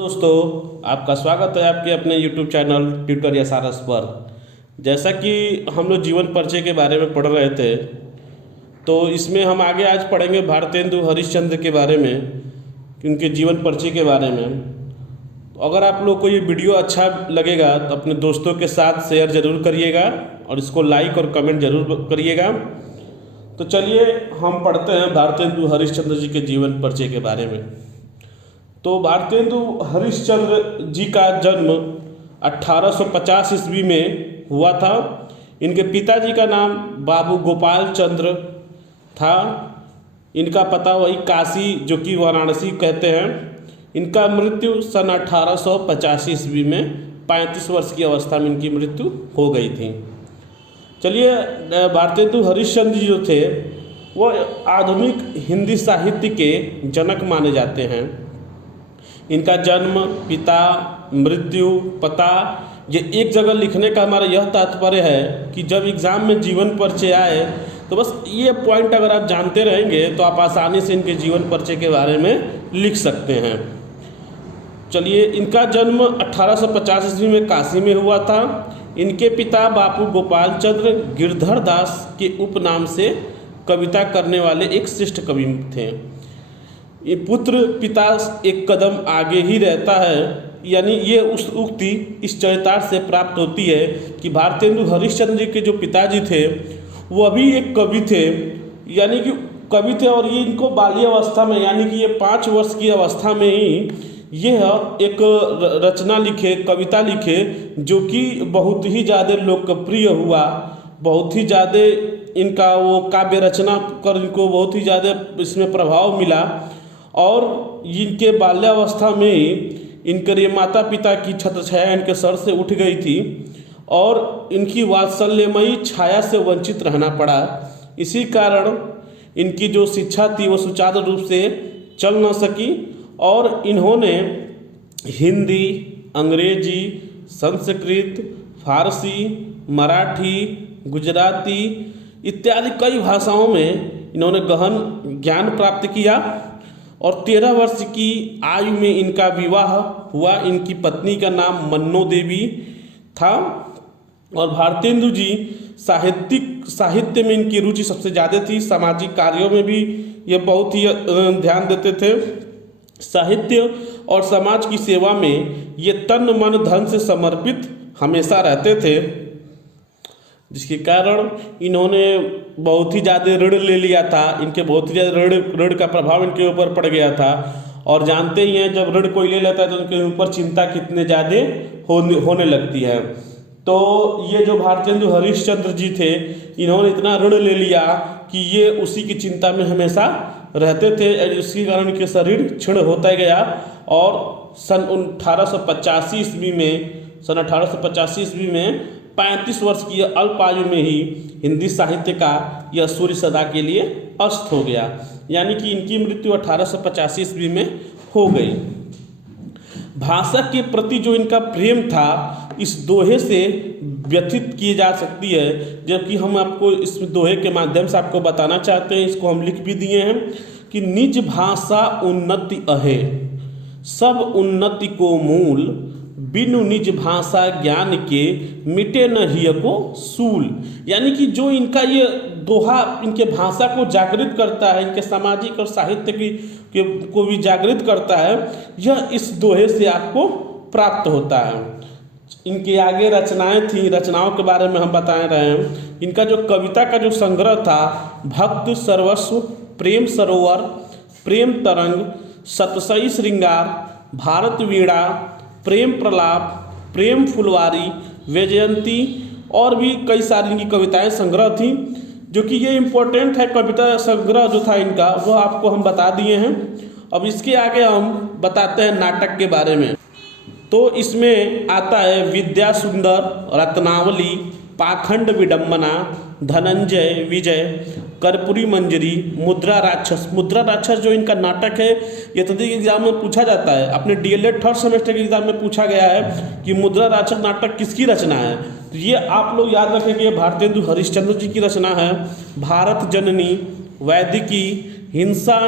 दोस्तों, आपका स्वागत है आपके अपने YouTube चैनल ट्यूटर या सारस पर। जैसा कि हम लोग जीवन परिचय के बारे में पढ़ रहे थे, तो इसमें हम आगे आज पढ़ेंगे भारतेंदु हरिश्चंद्र के बारे में, उनके जीवन परिचय के बारे में। तो अगर आप लोग को ये वीडियो अच्छा लगेगा तो अपने दोस्तों के साथ शेयर ज़रूर करिएगा और इसको लाइक और कमेंट ज़रूर करिएगा। तो चलिए हम पढ़ते हैं भारतेंदु हरिश्चंद्र जी के जीवन परिचय के बारे में। तो भारतेंदु हरिश्चंद्र जी का जन्म 1850 ईस्वी में हुआ था। इनके पिताजी का नाम बाबू गोपाल चंद्र था। इनका पता वही काशी जो कि वाराणसी कहते हैं। इनका मृत्यु सन 1885 ईस्वी में 35 वर्ष की अवस्था में इनकी मृत्यु हो गई थी। चलिए, भारतेंदु हरिश्चंद्र जी जो थे वो आधुनिक हिंदी साहित्य के जनक माने जाते हैं। इनका जन्म, पिता, मृत्यु, पता ये एक जगह लिखने का हमारा यह तात्पर्य है कि जब एग्ज़ाम में जीवन परिचय आए तो बस ये पॉइंट अगर आप जानते रहेंगे तो आप आसानी से इनके जीवन परिचय के बारे में लिख सकते हैं। चलिए, इनका जन्म 1850 ईस्वी में काशी में हुआ था। इनके पिता बापू गोपाल चंद्र गिरधर दास के उपनाम से कविता करने वाले एक श्रेष्ठ कवि थे। ये पुत्र पिता एक कदम आगे ही रहता है, यानी ये उस उक्ति इस चरितार्थ से प्राप्त होती है कि भारतेंदु हरिश्चंद्र जी के जो पिताजी थे वो अभी एक कवि थे, यानी कि कवि थे। और ये इनको बाल्यावस्था में, यानी कि ये 5 वर्ष की अवस्था में ही यह एक रचना लिखे, कविता लिखे, जो कि बहुत ही ज़्यादा लोकप्रिय हुआ। बहुत ही ज़्यादा इनका वो काव्य रचना कर इनको बहुत ही ज़्यादा इसमें प्रभाव मिला। और इनके बाल्यावस्था में ही इनके माता पिता की छत्रछाया इनके सर से उठ गई थी और इनकी वात्सल्यमयी छाया से वंचित रहना पड़ा। इसी कारण इनकी जो शिक्षा थी वो सुचारू रूप से चल न सकी और इन्होंने हिंदी, अंग्रेजी, संस्कृत, फारसी, मराठी, गुजराती इत्यादि कई भाषाओं में इन्होंने गहन ज्ञान प्राप्त किया। और 13 वर्ष की आयु में इनका विवाह हुआ। इनकी पत्नी का नाम मन्नो देवी था। और भारतेंदु जी साहित्य में इनकी रुचि सबसे ज़्यादा थी। सामाजिक कार्यों में भी ये बहुत ही ध्यान देते थे। साहित्य और समाज की सेवा में ये तन मन धन से समर्पित हमेशा रहते थे, जिसके कारण इन्होंने बहुत ही ज़्यादा ऋण ले लिया था। इनके बहुत ही ज़्यादा ऋण का प्रभाव इनके ऊपर पड़ गया था। और जानते ही हैं जब ऋण कोई ले लेता है तो उनके ऊपर चिंता कितने ज़्यादा होने लगती है। तो ये जो भारतेंदु हरिश्चंद्र जी थे, इन्होंने इतना ऋण ले लिया कि ये उसी की चिंता में हमेशा रहते थे, जिसके कारण इनके शरीर क्षीण होता गया। और सन 1885 ईस्वी में 35 वर्ष की अल्प आयु में ही हिंदी साहित्य का यह सूर्य सदा के लिए अस्त हो गया, यानी कि इनकी मृत्यु 1885 ईस्वी में हो गई। भाषा के प्रति जो इनका प्रेम था इस दोहे से व्यथित की जा सकती है, जबकि हम आपको इस दोहे के माध्यम से आपको बताना चाहते हैं। इसको हम लिख भी दिए हैं कि निज भाषा उन्नति अहे, सब उन्नति को मूल, बिनु निज भाषा ज्ञान के मिटे न हिय को सूल। यानी कि जो इनका ये दोहा इनके भाषा को जागृत करता है, इनके सामाजिक और साहित्य को भी जागृत करता है, यह इस दोहे से आपको प्राप्त होता है। इनके आगे रचनाएं थी, रचनाओं के बारे में हम बता रहे हैं। इनका जो कविता का जो संग्रह था, भक्त सर्वस्व, प्रेम सरोवर, प्रेम तरंग, सतसई श्रृंगार, भारत वीणा, प्रेम प्रलाप, प्रेम फुलवारी, वैजयंती और भी कई सारी इनकी कविताएं संग्रह थी, जो कि ये इम्पोर्टेंट है। कविता संग्रह जो था इनका वो आपको हम बता दिए हैं। अब इसके आगे हम बताते हैं नाटक के बारे में। तो इसमें आता है विद्या सुंदर, रत्नावली, पाखंड विडंबना, धनंजय, विजय, कर्पूरी मंजरी, मुद्रा राक्षस। मुद्रा राक्षस जो इनका नाटक है, ये तभी एग्जाम में पूछा जाता है। अपने डीएलएड 3rd सेमेस्टर के एग्जाम में पूछा गया है कि मुद्रा राक्षस नाटक किसकी रचना है। तो ये आप लोग याद रखें कि ये भारतेंदु हरिश्चंद्र जी की रचना है। भारत जननी, वैदिकी, हिंसा,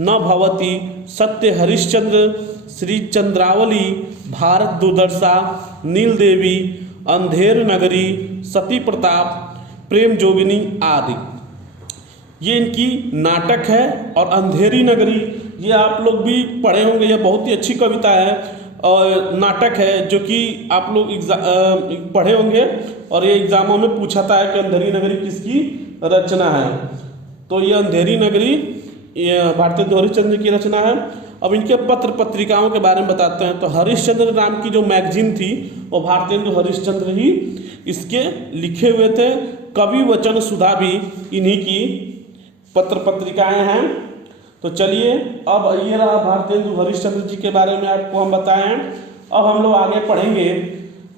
न भवती, सत्य हरिश्चंद्र, श्री चंद्रावली, भारत दुर्दशा, नील देवी, अंधेर नगरी, सती प्रताप, प्रेम जोगिनी आदि। ये इनकी नाटक है। और अंधेरी नगरी ये आप लोग भी पढ़े होंगे, यह बहुत ही अच्छी कविता है और नाटक है जो कि आप लोग पढ़े होंगे और ये एग्जामों में पूछाता है कि अंधेरी नगरी किसकी रचना है। तो ये अंधेरी नगरी ये भारतेंदु हरिश्चंद्र की रचना है। अब इनके पत्र पत्रिकाओं के बारे में बताते हैं। तो हरिश्चंद्र नाम की जो मैगजीन थी वो भारतेंदु हरिश्चंद्र ही इसके लिखे हुए थे। कवि वचन सुधा भी इन्हीं की पत्र पत्रिकाएं हैं। तो चलिए अब ये रहा भारतेंदु हरिश्चंद्र जी के बारे में आपको हम बताएं। अब हम लोग आगे पढ़ेंगे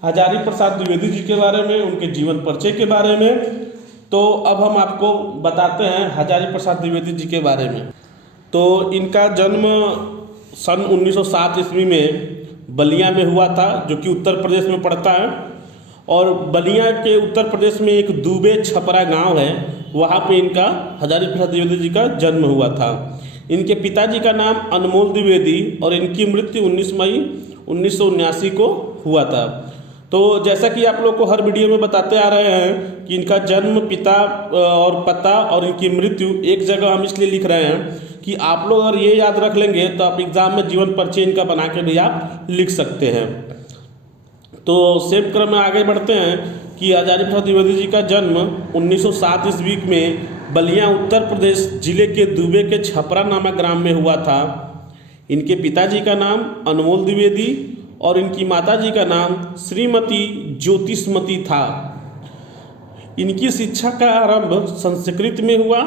हजारी प्रसाद द्विवेदी जी के बारे में, उनके जीवन परिचय के बारे में। तो अब हम आपको बताते हैं हजारी प्रसाद द्विवेदी जी के बारे में। तो इनका जन्म सन 1907 ईस्वी में बलिया में हुआ था, जो कि उत्तर प्रदेश में पड़ता है। और बलिया के उत्तर प्रदेश में एक दुबे छपरा गांव है, वहाँ पे इनका हजारी प्रसाद द्विवेदी जी का जन्म हुआ था। इनके पिताजी का नाम अनमोल द्विवेदी और इनकी मृत्यु 19 मई 1979 को हुआ था। तो जैसा कि आप लोग को हर वीडियो में बताते आ रहे हैं कि इनका जन्म, पिता और पता और इनकी मृत्यु एक जगह हम इसलिए लिख रहे हैं कि आप लोग अगर ये याद रख लेंगे तो आप एग्जाम में जीवन परिचय इनका बना के भी आप लिख सकते हैं। तो सेम क्रम में आगे बढ़ते हैं कि हजारी प्रसाद द्विवेदी जी का जन्म 1907 ईस्वी में बलिया उत्तर प्रदेश जिले के दुबे के छपरा नामक ग्राम में हुआ था। इनके पिताजी का नाम अनमोल द्विवेदी और इनकी माताजी का नाम श्रीमती ज्योतिषमती था। इनकी शिक्षा का आरंभ संस्कृत में हुआ।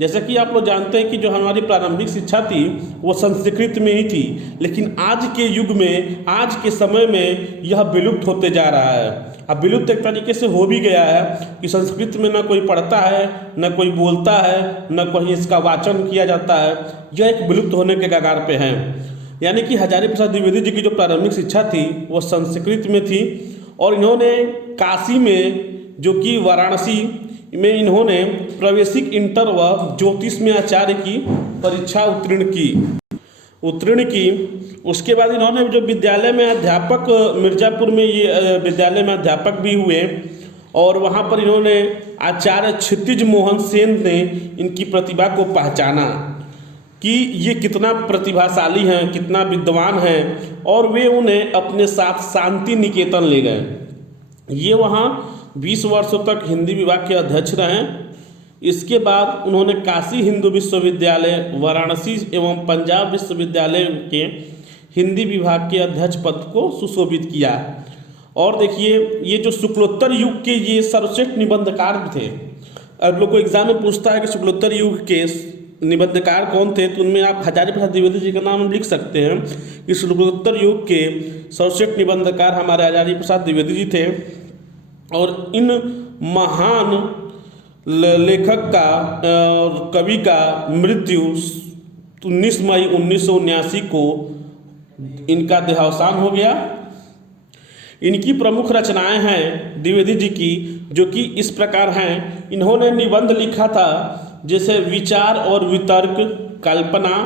जैसा कि आप लोग जानते हैं कि जो हमारी प्रारंभिक शिक्षा थी वो संस्कृत में ही थी, लेकिन आज के युग में, आज के समय में यह विलुप्त होते जा रहा है। अब विलुप्त एक तरीके से हो भी गया है कि संस्कृत में न कोई पढ़ता है, न कोई बोलता है, न कहीं इसका वाचन किया जाता है। यह एक विलुप्त होने के कगार पे है। यानी कि हजारी प्रसाद द्विवेदी जी की जो प्रारंभिक शिक्षा थी वो संस्कृत में थी। और इन्होंने काशी में, जो कि वाराणसी में, इन्होंने प्रवेशिक इंटर व ज्योतिष में आचार्य की परीक्षा उत्तीर्ण की। उसके बाद इन्होंने जो विद्यालय में अध्यापक, मिर्ज़ापुर में ये विद्यालय में अध्यापक भी हुए और वहाँ पर इन्होंने आचार्य क्षितिज मोहन सेन ने इनकी प्रतिभा को पहचाना कि ये कितना प्रतिभाशाली हैं, कितना विद्वान हैं, और वे उन्हें अपने साथ शांति निकेतन ले गए। ये वहाँ 20 वर्षों तक हिंदी विभाग के अध्यक्ष रहे। इसके बाद उन्होंने काशी हिंदू विश्वविद्यालय, वाराणसी एवं पंजाब विश्वविद्यालय के हिंदी विभाग के अध्यक्ष पद को सुशोभित किया। और देखिए, ये जो शुक्लोत्तर युग के ये सर्वश्रेष्ठ निबंधकार थे। अब लोग को एग्जाम में पूछता है कि शुक्लोत्तर युग के निबंधकार कौन थे, तो उनमें आप हजारी प्रसाद द्विवेदी जी का नाम लिख सकते हैं कि शुक्लोत्तर युग के सर्वश्रेष्ठ निबंधकार हमारे हजारी प्रसाद द्विवेदी जी थे। और इन महान लेखक का और कवि का मृत्यु 19 मई 1979 को इनका देहावसान हो गया। इनकी प्रमुख रचनाएं हैं द्विवेदी जी की, जो कि इस प्रकार हैं। इन्होंने निबंध लिखा था जैसे विचार और वितर्क, कल्पना,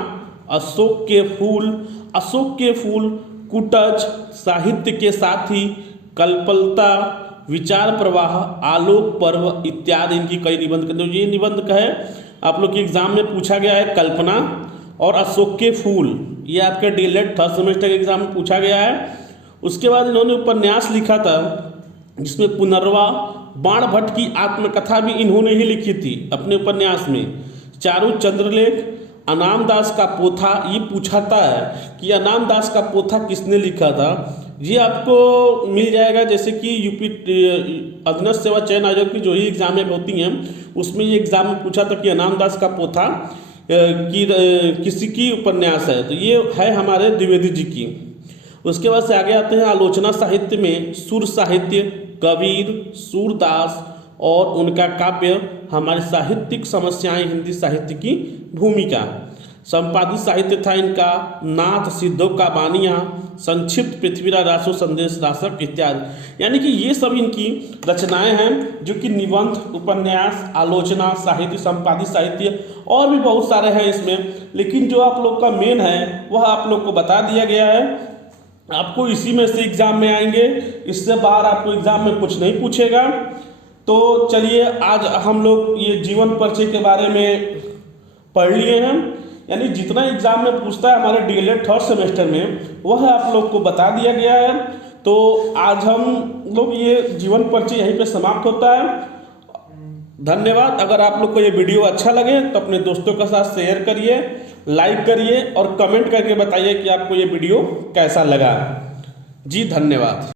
अशोक के फूल, कुटज, साहित्य के साथी, कल्पलता, विचार प्रवाह, आलोक पर्व इत्यादि इनकी कई निबंध। तो ये निबंध कहे आप लोग के एग्जाम में पूछा गया है। कल्पना और अशोक के फूल, ये आपके डीएलएड 3rd सेमेस्टर के एग्जाम में पूछा गया है। उसके बाद इन्होंने उपन्यास लिखा था जिसमें पुनर्वा, बाण भट्ट की आत्मकथा भी इन्होंने ही लिखी थी अपने उपन्यास में। चारू चंद्रलेख, अनाम दास का पोथा, ये पूछाता है कि अनाम दास का पोथा किसने लिखा था। ये आपको मिल जाएगा, जैसे कि यूपी अधीनस्थ सेवा चयन आयोग की जो ही एग्जामें होती हैं उसमें ये एग्जाम में पूछा था कि अनाम दास का पोथा किसी की उपन्यास है। तो ये है हमारे द्विवेदी जी की। उसके बाद से आगे आते हैं आलोचना साहित्य में सुर साहित्य, कबीर, सूरदास और उनका काव्य, हमारी साहित्यिक समस्याएं, हिंदी साहित्य की भूमिका। संपादित साहित्य था इनका नाथ सिद्धों का बानियाँ, संक्षिप्त पृथ्वीराज रासो संदेश रासक इत्यादि। यानी कि ये सब इनकी रचनाएं हैं जो कि निबंध, उपन्यास, आलोचना साहित्य, संपादित साहित्य और भी बहुत सारे हैं इसमें। लेकिन जो आप लोग का मेन है वह आप लोग को बता दिया गया है। आपको इसी में से एग्जाम में आएंगे, इससे बाहर आपको एग्जाम में कुछ नहीं पूछेगा। तो चलिए आज हम लोग ये जीवन परिचय के बारे में पढ़ लिए हैं, यानी जितना एग्जाम में पूछता है हमारे डीएलएड थर्ड सेमेस्टर में वह आप लोग को बता दिया गया है। तो आज हम लोग ये जीवन परिचय यहीं पे समाप्त होता है। धन्यवाद। अगर आप लोग को ये वीडियो अच्छा लगे तो अपने दोस्तों के साथ शेयर करिए, लाइक करिए और कमेंट करके बताइए कि आपको ये वीडियो कैसा लगा। जी धन्यवाद।